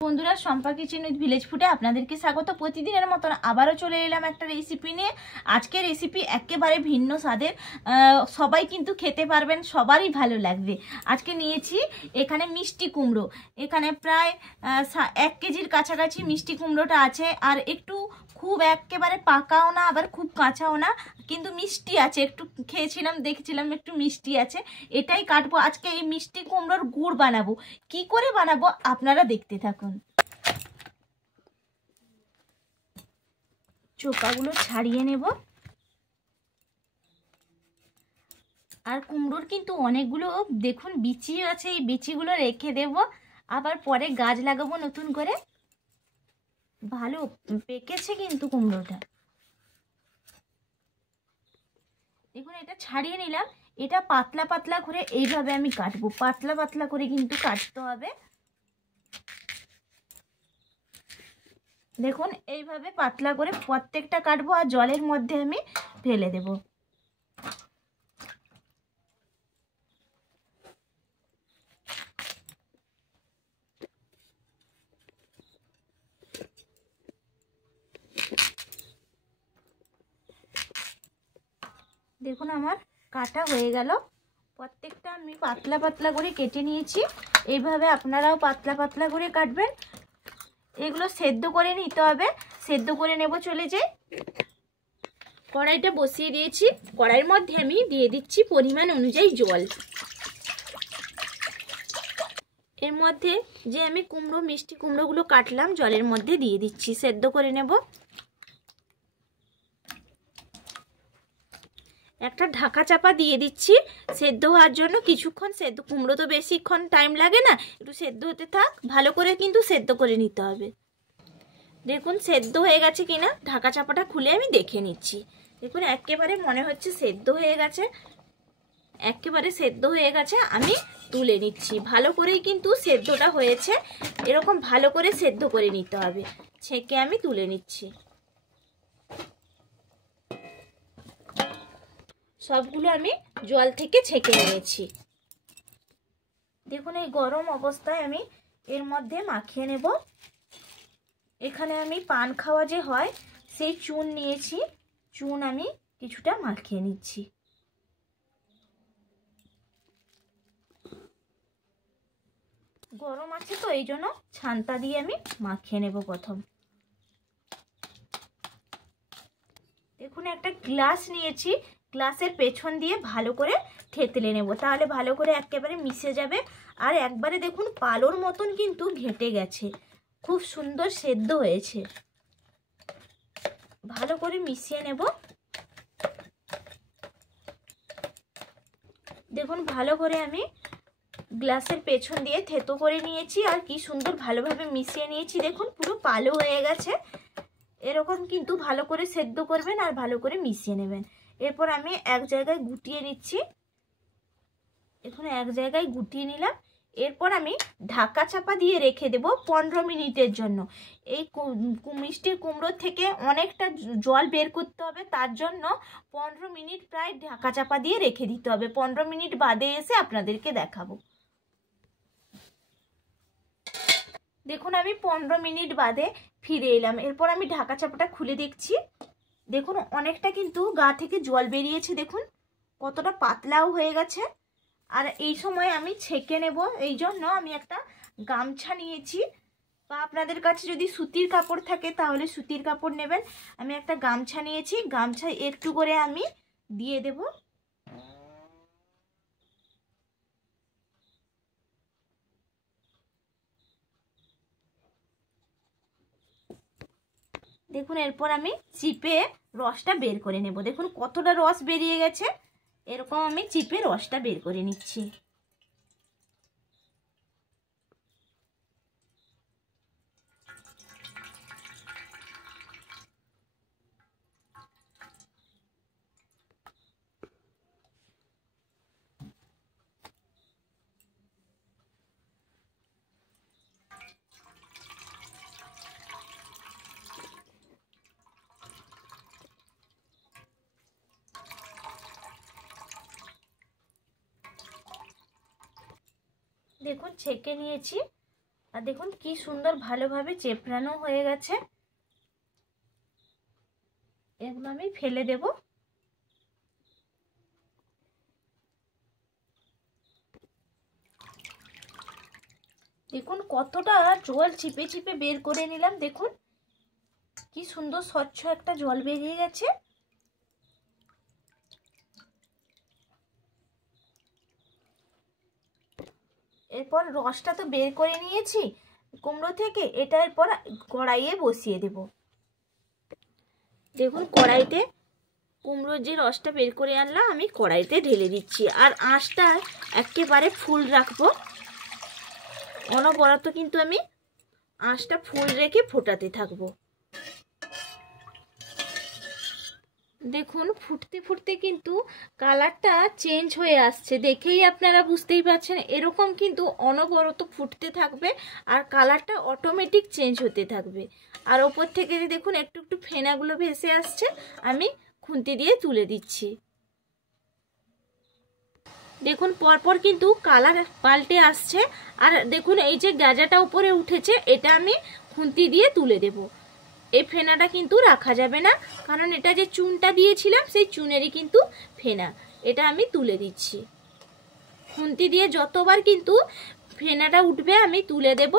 বন্ধুরা, Shampa kitchen with village ফুডে আপনাদেরকে স্বাগত। প্রতিদিনের মতন আবারও চলে এলাম একটা রেসিপি নিয়ে। আজকের রেসিপি একেবারে ভিন্ন স্বাদের, সবাই কিন্তু খেতে পারবেন, সবারই ভালো লাগবে। আজকে নিয়েছি এখানে মিষ্টি কুমড়ো। এখানে প্রায় 1 কেজির কাছাকাছি মিষ্টি কুমড়োটা আছে। আর একটু খুব একেবারে পাকাও না, আবার খুব কাঁচাও না, কিন্তু মিষ্টি আছে। একটু খেয়েছিলাম, দেখছিলাম একটু মিষ্টি আছে। এটাই কাটবো আজকে। এই মিষ্টি কুমড়োর গুড় বানাবো। কি করে বানাবো আপনারা দেখতে থাকুন। চোপাগুলো ছাড়িয়ে নেব। আর কুমড়োর কিন্তু অনেকগুলো দেখুন বিচি আছে, এই বিচিগুলো রেখে দেব, আবার পরে গাছ লাগাবো নতুন করে। ভালো পেকেছে কিন্তু কুমড়োটা। দেখুন এটা ছাড়িয়ে নিলাম। এটা পাতলা পাতলা করে এইভাবে আমি কাটবো। পাতলা পাতলা করে কিন্তু কাটতে হবে। দেখুন এইভাবে পাতলা করে প্রত্যেকটা কাটবো, আর জলের মধ্যে আমি ফেলে দেব। দেখুন আমার কাটা হয়ে গেল। প্রত্যেকটা আমি পাতলা পাতলা করে কেটে নিয়েছি। এইভাবে আপনারাও পাতলা পাতলা করে কাটবেন। এগুলো সেদ্ধ করে নিতে হবে। সেদ্ধ করে নেব। চলে যাই। কড়াইটা বসিয়ে দিয়েছি। কড়াইয়ের মধ্যে আমি দিয়ে দিচ্ছি পরিমাণ অনুযায়ী জল। এর মধ্যে যে আমি মিষ্টি কুমড়োগুলো কাটলাম জলের মধ্যে দিয়ে দিচ্ছি, সেদ্ধ করে নেব। একটা ঢাকা চাপা দিয়ে দিচ্ছি সেদ্ধ হওয়ার জন্য। কিছুক্ষণ সেদ্ধ, কুমড়ো তো বেশিক্ষণ টাইম লাগে না, একটু সেদ্ধ হতে থাক। ভালো করে কিন্তু সেদ্ধ করে নিতে হবে। দেখুন সেদ্ধ হয়ে গেছে কিনা, ঢাকা চাপাটা খুলে আমি দেখে নিচ্ছি। দেখুন একেবারে মনে হচ্ছে সেদ্ধ হয়ে গেছে, একেবারে সেদ্ধ হয়ে গেছে। আমি তুলে নিচ্ছি। ভালো করেই কিন্তু সেদ্ধটা হয়েছে, এরকম ভালো করে সেদ্ধ করে নিতে হবে। ছেঁকে আমি তুলে নিচ্ছি। সবগুলো আমি জল থেকে ছেঁকে নিয়েছি। দেখুন এই গরম অবস্থায় আমি এর মধ্যে মাখিয়ে নেব। এখানে আমি পান খাওয়া যে হয় সেই চুন নিয়েছি। চুন আমি কিছুটা মাখিয়ে নিচ্ছি। গরম আছে তো এই জন্য ছান্তা দিয়ে আমি মাখিয়ে নেব প্রথম। দেখুন একটা গ্লাস নিয়েছি, গ্লাসের পেছন দিয়ে ভালো করে থেতলে নেব, তাহলে ভালো করে একেবারে মিশে যাবে। আর একবারে দেখুন পালোর মতন কিন্তু ঘেটে গেছে, খুব সুন্দর সেদ্ধ হয়েছে। ভালো করে মিশিয়ে নেব। দেখুন ভালো করে আমি গ্লাসের পেছন দিয়ে থেতো করে নিয়েছি, আর কি সুন্দর ভালোভাবে মিশিয়ে নিয়েছি। দেখুন পুরো পালো হয়ে গেছে। এরকম কিন্তু ভালো করে সেদ্ধ করবেন আর ভালো করে মিশিয়ে নেবেন। এরপর আমি এক জায়গায় গুটিয়ে নিচ্ছি। এখন এক জায়গায় গুটিয়ে নিলাম। এরপর আমি ঢাকা চাপা দিয়ে রেখে দেব 15 মিনিটের জন্য। এই মিষ্টির কুমড়োর থেকে অনেকটা জল বের করতে হবে, তার জন্য 15 মিনিট প্রায় ঢাকা চাপা দিয়ে রেখে দিতে হবে। 15 মিনিট বাদে এসে আপনাদেরকে দেখাবো। দেখুন আমি 15 মিনিট বাদে ফিরে এলাম। এরপর আমি ঢাকা চাপাটা খুলে দেখছি। দেখুন অনেকটা কিন্তু গা থেকে জল বেরিয়েছে। দেখুন কতটা পাতলাও হয়ে গেছে। আর এই সময় আমি ছেঁকে নেব, এই জন্য আমি একটা গামছা নিয়েছি, বা আপনাদের কাছে যদি সুতির কাপড় থাকে তাহলে সুতির কাপড় নেবেন। আমি একটা গামছা নিয়েছি, গামছা একটু করে আমি দিয়ে দেব। দেখুন এরপর আমি চিপে রসটা বের করে নেব। দেখুন কতটা রস বেরিয়ে গেছে। এরকম আমি চিপে রসটা বের করে নিচ্ছি। দেখুন ছেঁকে নিয়েছি। আর দেখুন কি সুন্দর ভালোভাবে চেপড়ানো হয়ে গেছে। এগুলো আমি ফেলে দেব। দেখুন কতটা জল চিপে চিপে বের করে নিলাম। দেখুন কি সুন্দর স্বচ্ছ একটা জল বেরিয়ে গেছে। এরপর রসটা তো বের করে নিয়েছি কুমড়ো থেকে, এটা এরপর কড়াইয়ে বসিয়ে দেব। দেখুন কড়াইতে কুমড়োর যে রসটা বের করে আনলাম আমি কড়াইতে ঢেলে দিচ্ছি। আর আঁচটা একেবারে ফুল রাখবো, অনবরত কিন্তু আমি আঁচটা ফুল রেখে ফোটাতে থাকবো। দেখুন ফুটতে ফুটতে কিন্তু কালারটা চেঞ্জ হয়ে আসছে, দেখেই আপনারা বুঝতেই পারছেন। এরকম কিন্তু অনবরত ফুটতে থাকবে আর কালারটা অটোমেটিক চেঞ্জ হতে থাকবে। আর ওপর থেকে দেখুন একটু একটু ফেনাগুলো ভেসে আসছে, আমি খুন্তি দিয়ে তুলে দিচ্ছি। দেখুন পরপর কিন্তু কালার পাল্টে আসছে। আর দেখুন এই যে গাজাটা উপরে উঠেছে, এটা আমি খুন্তি দিয়ে তুলে দেব। এই ফেনাটা কিন্তু রাখা যাবে না, কারণ এটা যে চুনটা দিয়েছিলাম সেই চুনেরই কিন্তু ফেনা। এটা আমি তুলে দিচ্ছি। খুন্তি দিয়ে যতবার কিন্তু ফেনাটা উঠবে আমি তুলে দেব।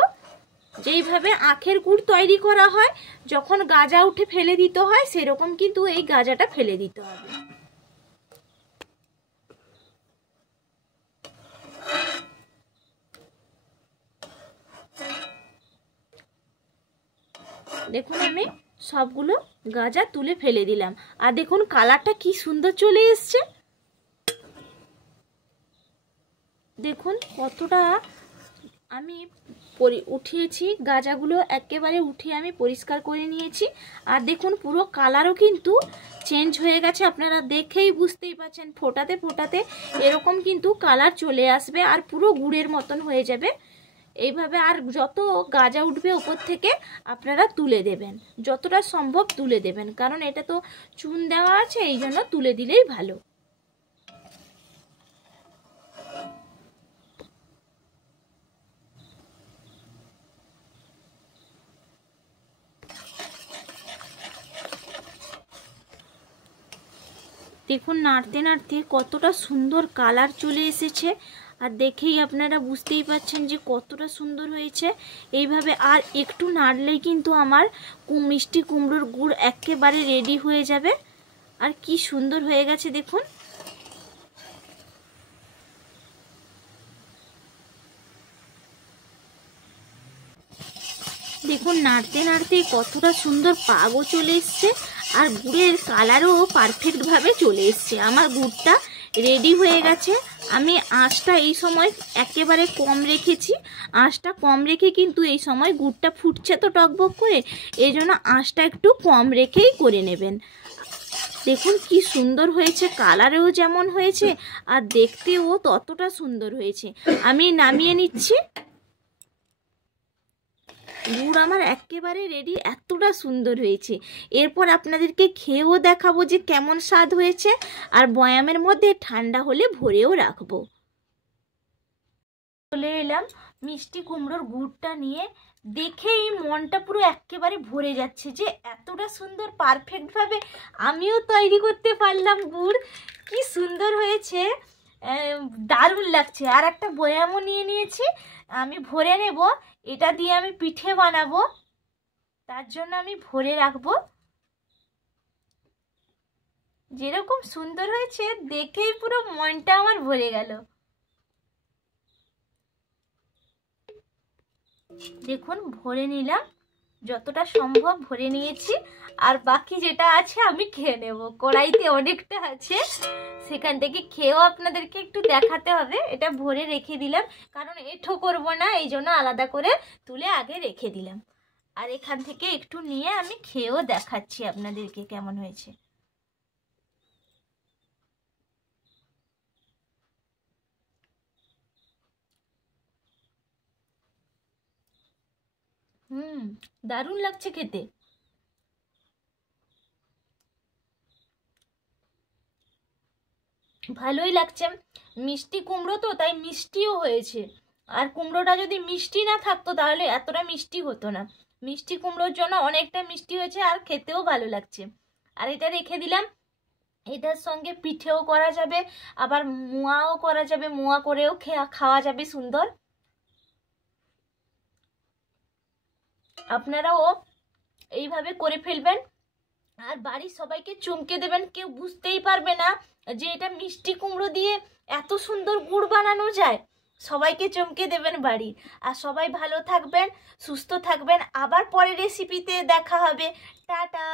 যেইভাবে আখের গুড় তৈরি করা হয়, যখন গাজা উঠে ফেলে দিতে হয়, সেরকম কিন্তু এই গাজাটা ফেলে দিতে হবে। দেখুন আমি সবগুলো গাজা তুলে ফেলে দিলাম। আর দেখুন কালারটা কি সুন্দর চলে এসছে। দেখুন কতটা আমি উঠিয়েছি, গাজাগুলো একেবারে উঠিয়ে আমি পরিষ্কার করে নিয়েছি। আর দেখুন পুরো কালারও কিন্তু চেঞ্জ হয়ে গেছে, আপনারা দেখেই বুঝতেই পারছেন। ফোটাতে ফোটাতে এরকম কিন্তু কালার চলে আসবে আর পুরো গুড়ের মতন হয়ে যাবে এইভাবে। আর যত গাজা উঠবে ওপর থেকে আপনারা তুলে দেবেন, যতটা সম্ভব তুলে দেবেন, কারণ এটা তো চুন দেওয়া আছে, এই জন্য তুলে দিলেই ভালো। দেখুন নাড়তে নাড়তে কতটা সুন্দর কালার চলে এসেছে। আর দেখেই আপনারা বুঝতেই পাচ্ছেন যে কতটা সুন্দর হয়েছে এইভাবে। আর একটু নাড়লেই কিন্তু আমার মিষ্টি কুমড়োর গুড় একেবারে রেডি হয়ে যাবে। আর কি সুন্দর হয়ে গেছে দেখুন। দেখুন নাড়তে নাড়তে কতটা সুন্দর পাগও চলে এসছে আর গুড়ের কালারও পারফেক্টভাবে চলে এসছে। আমার গুড়টা রেডি হয়ে গেছে। আমি আঁচটা এই সময় একেবারে কম রেখেছি। আঁচটা কম রেখে কিন্তু এই সময় গুড়টা ফুটছে তো টকবক করে, এই জন্য আঁচটা একটু কম রেখেই করে নেবেন। দেখুন কি সুন্দর হয়েছে, কালারেও যেমন হয়েছে আর দেখতেও ততটা সুন্দর হয়েছে। আমি নামিয়ে নিচ্ছি। গুড় আমার একেবারে রেডি, এতটা সুন্দর হয়েছে। এরপর আপনাদেরকে খেয়েও দেখাবো যে কেমন স্বাদ হয়েছে। আর বয়ামের মধ্যে ঠান্ডা হলে ভরেও রাখবো। চলে এলাম মিষ্টি কুমড়োর গুড়টা নিয়ে। দেখেই মনটা পুরো একেবারে ভরে যাচ্ছে যে এতটা সুন্দর পারফেক্টভাবে আমিও তৈরি করতে পারলাম গুড়। কি সুন্দর হয়েছে, দারুণ লাগছে। আর একটা বয়ামও নিয়ে নিয়েছি, আমি ভরে নেব। এটা দিয়ে আমি পিঠে বানাবো, তার জন্য আমি ভরে রাখবো। যেরকম সুন্দর হয়েছে দেখেই পুরো মনটা আমার ভরে গেল। দেখুন ভরে নিলাম, যতটা সম্ভব ভরে নিয়েছি। আর বাকি যেটা আছে আমি খেয়ে নেব। কড়াইতে অনেকটা আছে, সেখান থেকে খেয়েও আপনাদেরকে একটু দেখাতে হবে। এটা ভরে রেখে দিলাম, কারণ এঁঠো করব না, এই জন্য আলাদা করে তুলে আগে রেখে দিলাম। আর এখান থেকে একটু নিয়ে আমি খেয়েও দেখাচ্ছি আপনাদেরকে কেমন হয়েছে। দারুণ লাগছে খেতে। ভালোই লাগছে, মিষ্টি কুমড়ো তো তাই মিষ্টিও হয়েছে। আর কুমড়োটা যদি মিষ্টি না থাকতো তাহলে এতটা মিষ্টি হতো না। মিষ্টি কুমড়োর জন্য অনেকটা মিষ্টি হয়েছে আর খেতেও ভালো লাগছে। আর এটা রেখে দিলাম। এটার সঙ্গে পিঠেও করা যাবে, আবার মোয়াও করা যাবে, মোয়া করেও খাওয়া যাবে সুন্দর। আপনারাও এইভাবে করে ফেলবেন আর বাড়ির সবাইকে চমকে দেবেন, কেউ বুঝতেই পারবে না যে এটা মিষ্টি কুমড়ো দিয়ে এত সুন্দর গুড় বানানো যায়। সবাইকে চমকে দেবেন বাড়ির। আর সবাই ভালো থাকবেন, সুস্থ থাকবেন। আবার পরের রেসিপিতে দেখা হবে। টাটা।